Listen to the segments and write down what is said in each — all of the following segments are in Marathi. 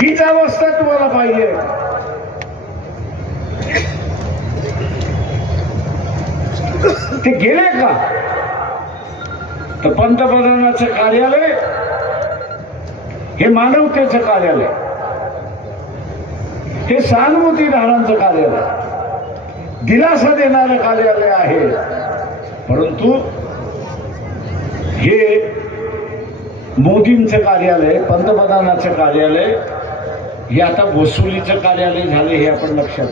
हीच अवस्था तुम्हाला पाहिजे. ते गेले का? तर पंतप्रधानाचं कार्यालय हे मानवतेचं कार्यालय हे सहानुभूतीदारांचं कार्यालय दिलासा देणारं कार्यालय आहे. परंतु हे मोदींचं कार्यालय पंतप्रधानाचं कार्यालय हे आता वसुलीचं कार्यालय झालं हे आपण लक्षात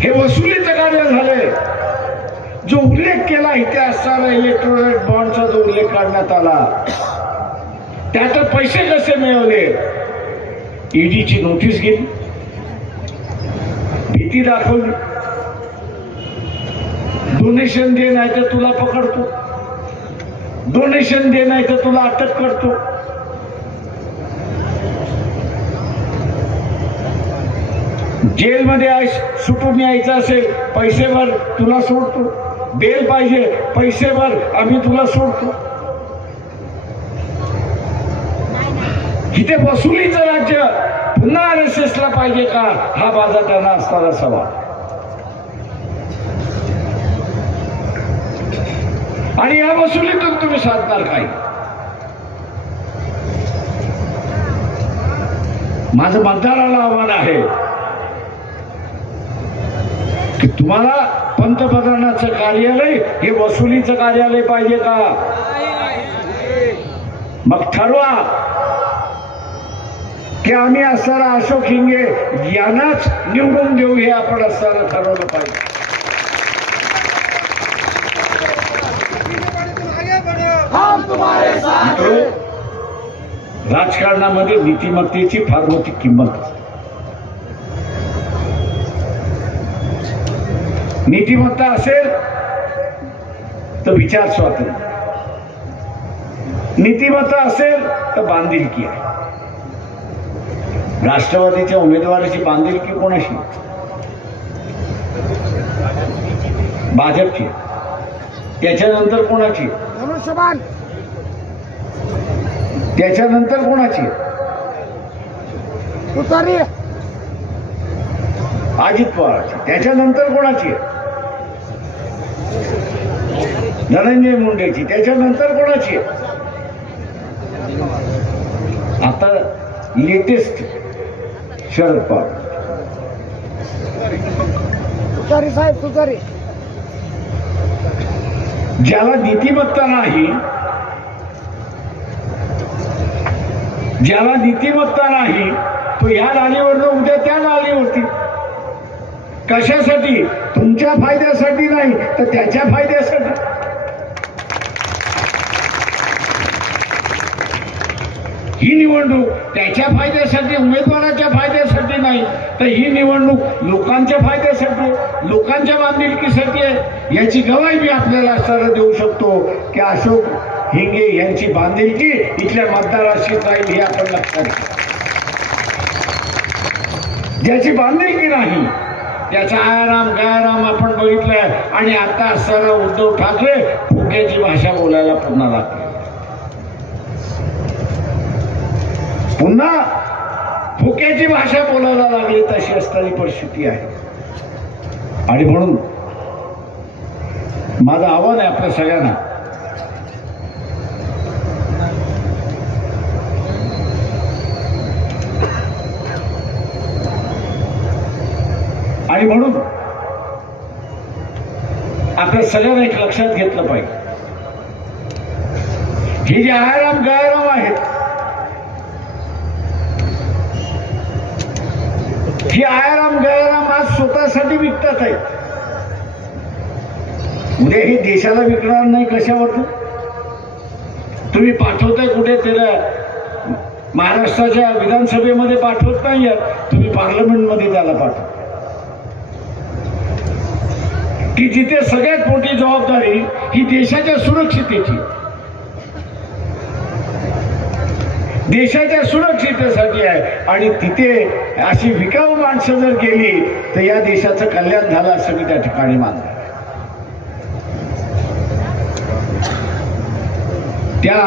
हे वसुलीचं कार्य झालंय. जो उल्लेख केला इथे असताना इलेक्ट्रॉनिक बॉन्डचा जो उल्लेख करण्यात आला त्यात पैसे कसे मिळवले? ईडीची नोटीस घेतली. भीती दाखवली. डोनेशन दे नाही तर तुला पकडतो. डोनेशन दे नाही तर तुला अटक करतो. जेलमध्ये आहेस सुटून यायचं असेल पैसेवर तुला सोडतो. बेल पाहिजे पैसेवर आम्ही तुला सोडतो. इथे वसुलीचं राज्य पुन्हा आर एस एसला पाहिजे का? हा माझा त्यांना असणारा सवाल. आणि या वसुलीतून तुम्ही साधणार काय? माझं मतदाराला आव्हान आहे की तुम्हाला पंतप्रधानाचं कार्यालय हे वसुलीचं कार्यालय पाहिजे का? मग ठरवा. की आम्ही असताना अशोक हिंगे यांनाच निवडून देऊ हे आपण असताना ठरवलं पाहिजे. राजकारणामध्ये नीतिमत्तेची फार मोठी किंमत नीतिमत्ता असेल तर विचार स्वातंत्र्य. नीतिमत्ता असेल तर बांधिलकी आहे. राष्ट्रवादीच्या उमेदवाराची बांधिलकी कोणाशी? भाजपची. त्याच्यानंतर कोणाची? त्याच्यानंतर कोणाची? अजित पवारची. त्याच्यानंतर कोणाची? धनंजय मुंडेची त्याच्यानंतर कोणाची? आता लेटेस्ट शरद पवार. साहेब तुतारी ज्याला नीतिमत्ता नाही ज्याला नीतिमत्ता नाही तो या नालीवरनं उद्या त्या नालीवरती. कशासाठी? तुमच्या फायद्यासाठी नाही तर त्याच्या फायद्यासाठी. ही निवडणूक त्याच्या फायद्यासाठी उमेदवाराच्या फायद्यासाठी नाही तर ही निवडणूक लोकांच्या फायद्यासाठी लोकांच्या बांधिलकीसाठी आहे. याची गवाही मी आपल्याला असताना देऊ शकतो की अशोक हिंगे यांची बांधिलकी इथल्या मतदाराशी राहील हे आपण लक्षात घ्या. ज्याची बांधिलकी नाही त्याचा आयाराम गायाराम आपण बघितलंय. आणि आता असताना उद्धव ठाकरे फुग्याची भाषा बोलायला पुन्हा लागते पुन्हा फुक्याची भाषा बोलायला लागली तशी असणारी परिस्थिती आहे. आणि म्हणून माझं आव्हान आहे आपल्या सगळ्यांना. म्हणून आपल्या सगळ्यांना एक लक्षात घेतलं पाहिजे. हे जे आयराम गायराम आहेत ही आयाराम गयाराम आज स्वतःसाठी विकतात आहेत. उद्या हे देशाला विकणार नाही कशावर तुम्ही पाठवताय कुठे त्याला? महाराष्ट्राच्या विधानसभेमध्ये पाठवत नाही तुम्ही पार्लमेंटमध्ये त्याला पाठवा. की जिथे सगळ्यात मोठी जबाबदारी ही देशाच्या सुरक्षितेची देशाच्या सुरक्षितेसाठी आहे. आणि तिथे अशी विकाऊ माणसं जर गेली तर या देशाचं कल्याण झालं असं मी त्या ठिकाणी मानतो. त्या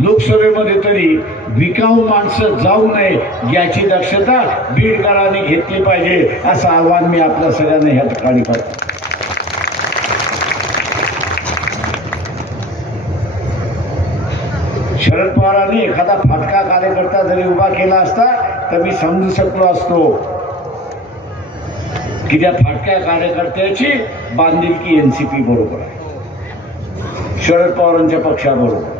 लोकसभेमध्ये तरी विकाऊ माणसं जाऊ नये याची दक्षता बीडकरांनी घेतली पाहिजे असं आव्हान मी आपल्या सगळ्यांना ह्या ठिकाणी करतो. शरद पवारांनी एखादा फाटका कार्यकर्ता जरी उभा केला असता तर मी समजू शकलो असतो की त्या फाटक्या कार्यकर्त्याची बांधिलकी एनसीपी बरोबर आहे. शरद पवारांच्या पक्षाबरोबर आहे.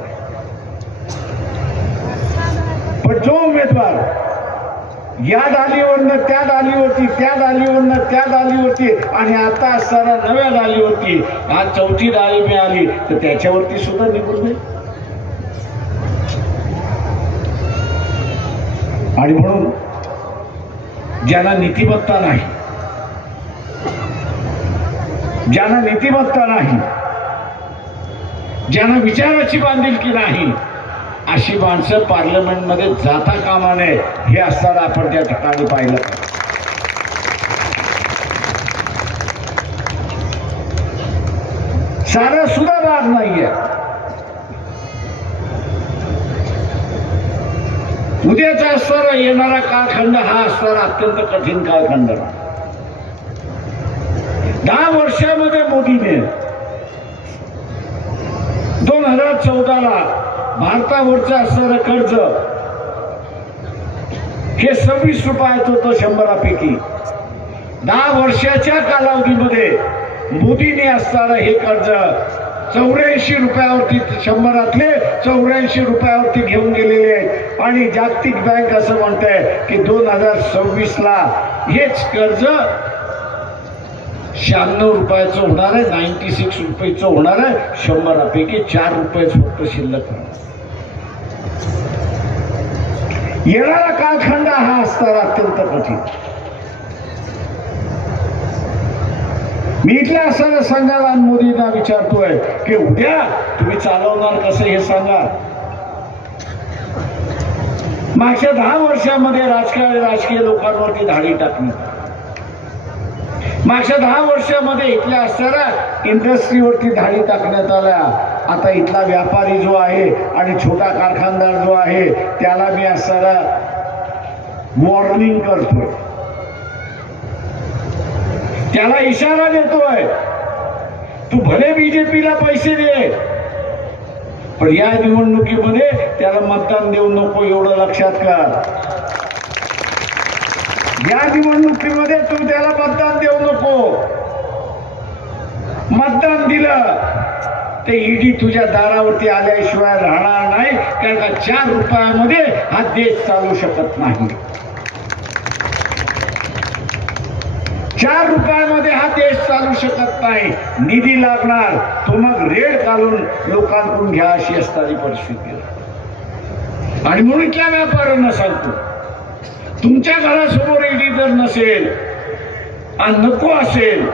पण जो उमेदवार या डालीवरनं त्या डालीवरती त्या डालीवरनं त्या डालीवरती आणि आता असताना नव्या डालीवरती आज चौथी डाळी मिळाली तर त्याच्यावरती सुद्धा निघून जाईल आणि म्हणून ज्यांना नीतिमत्ता नाही ज्यांना नीतिमत्ता नाही ज्यांना विचाराची बांधिलकी नाही अशी माणसं पार्लमेंटमध्ये जाता कामा नये हे असताना आपण त्या ठिकाणी पाहिलं. सारा सुद्धा राग नाहीये. उद्याचा असणारा येणारा काळखंड हा असणारा अत्यंत कठीण कालखंड. दहा वर्षामध्ये मोदीने दोन हजार चौदाला भारतावरचं असणारं कर्ज हे सव्वीस रुपयात होतं शंभरापैकी. दहा वर्षाच्या कालावधीमध्ये मोदीने असणारं हे कर्ज चौऱ्याऐंशी रुपयावरती शंभरातले चौऱ्याऐंशी रुपयावरती घेऊन गेलेले आहेत. आणि जागतिक बँक असं म्हणते की दोन हजार सव्वीसला हेच कर्ज शहाण्णव रुपयाचं होणार आहे नाईन्टी सिक्स रुपयेचं होणार आहे शंभरापैकी चार रुपये फक्त शिल्लक राहणार. येणारा कालखंड हा असणार अत्यंत कठीण. मी इथल्या असणाऱ्या संघाला मोदींना विचारतोय की उद्या तुम्ही चालवणार कसं हे सांगा? मागच्या दहा वर्षामध्ये राजकीय राजकीय लोकांवरती धाडी टाकली. मागच्या दहा वर्षामध्ये इथल्या असणाऱ्या इंडस्ट्रीवरती धाडी टाकण्यात आल्या. आता इथला व्यापारी जो आहे आणि छोटा कारखानदार जो आहे त्याला मी असणारा वॉर्निंग करतोय. त्याला इशारा देतोय तू भले बीजेपीला पैसे दे पण या निवडणुकीमध्ये त्याला मतदान देऊ नको एवढं लक्षात कर. या निवडणुकीमध्ये तू त्याला मतदान देऊ नको. मतदान दिलं. ते ईडी तुझ्या दारावरती आल्याशिवाय राहणार नाही कारण का चार रुपयामध्ये हा देश चालू शकत नाही. चार रुपयामध्ये हा देश चालू शकत नाही. निधी लागणार. तो मग रेड घालून लोकांकडून घ्या अशी असणारी परिस्थिती आणि म्हणून त्या व्यापाऱ्यांना सांगतो तुमच्या घरासमोर ईडी जर नसेल आणि नको असेल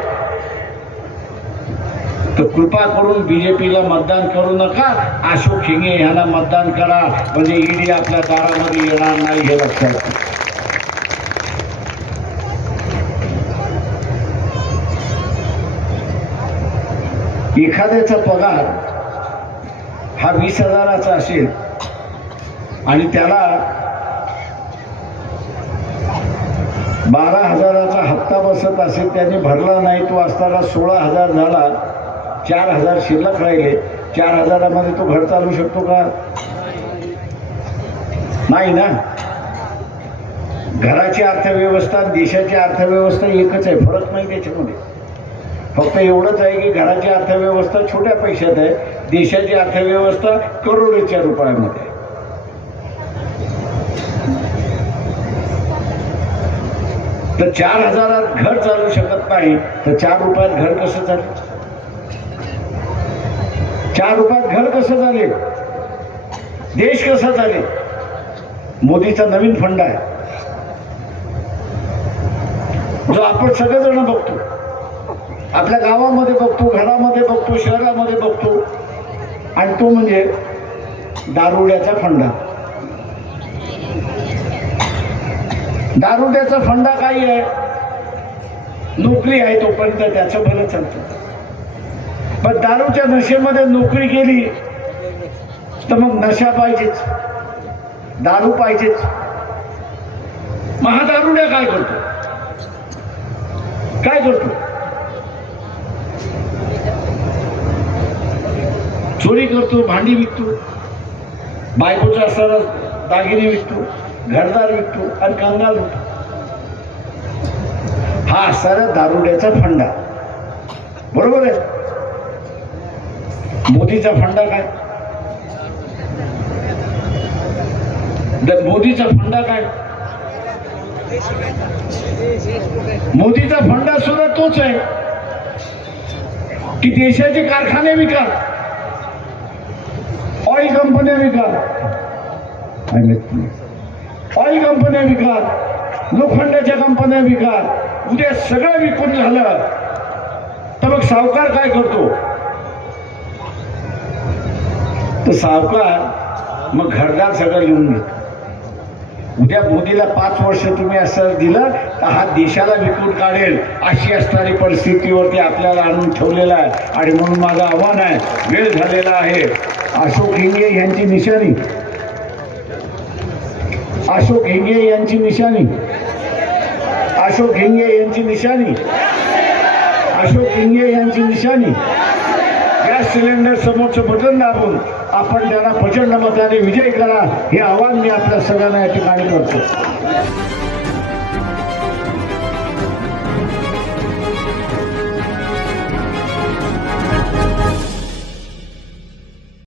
तर कृपा करून बीजेपीला मतदान करू नका. अशोक हिंगे यांना मतदान करा. म्हणजे ईडी आपल्या दारामध्ये येणार नाही हे लक्षात एखाद्याचा पगार हा वीस हजाराचा असेल आणि त्याला बारा हजाराचा हप्ता बसत असेल त्याने भरला नाही तो असताना सोळा हजार झाला चार हजार शिल्लक राहिले. चार हजारामध्ये तो घर चालू शकतो का? नाही ना? घराची अर्थव्यवस्था देशाची अर्थव्यवस्था एकच आहे फरक नाही त्याच्यामध्ये. फक्त एवढंच आहे की घराची अर्थव्यवस्था छोट्या पैशात आहे देशाची अर्थव्यवस्था करोडच्या रुपयामध्ये तर चार हजारात घर चालू शकत नाही तर चार रुपयात घर कसं चालेल? चार रुपयात घर कसं चालेल? देश कसा चालेल? मोदीचा नवीन फंड आहे. जो आपण सगळेजण बघतो. आपल्या गावामध्ये बघतो घरामध्ये बघतो शहरामध्ये बघतो. आणि तो म्हणजे दारुड्याचा फंडा दारुड्याचा फंडा काही आहे? नोकरी आहे तोपर्यंत त्याचं भलं चालतं. पण दारूच्या नशेमध्ये नोकरी केली तर मग नशा पाहिजेच. दारू पाहिजेच. महादारुड्या काय करतो? काय करतो? चोरी करतो भांडी विकतो बायकोचा असताना दागिने विकतो. घरदार विकतो आणि कंगाल होतो हा असणारा दारुड्याचा फंडा. बरोबर आहे? मोदीचा फंडा काय? द- मोदीचा फंडा काय? मोदीचा फंडा सुद्धा तोच आहे की देशाचे कारखाने विका ऑइल कंपन्या विका ऑइल कंपन्या विका लोखंडाच्या कंपन्या विका उद्या सगळं विकून झालं. तर मग सावकार काय करतो? तर सावकार मग घरदार सगळं लिहून घेतो. उद्या मोदीला पाच वर्ष तुम्ही असं दिलं तर हा देशाला विकून काढेल. अशी असणारी परिस्थितीवरती आपल्याला आणून ठेवलेला आहे. आणि म्हणून माझं आव्हान आहे वेळ झालेला आहे. अशोक हिंगे यांची निशाणी. अशोक हिंगे यांची निशाणी. अशोक हिंगे यांची निशाणी. अशोक हिंगे यांची निशाणी. गॅस सिलेंडर समोरचं बटन दाबून आपण त्यांना प्रचंड मताने विजय करा हे आवाहन मी आपल्या सगळ्यांना या ठिकाणी करतो.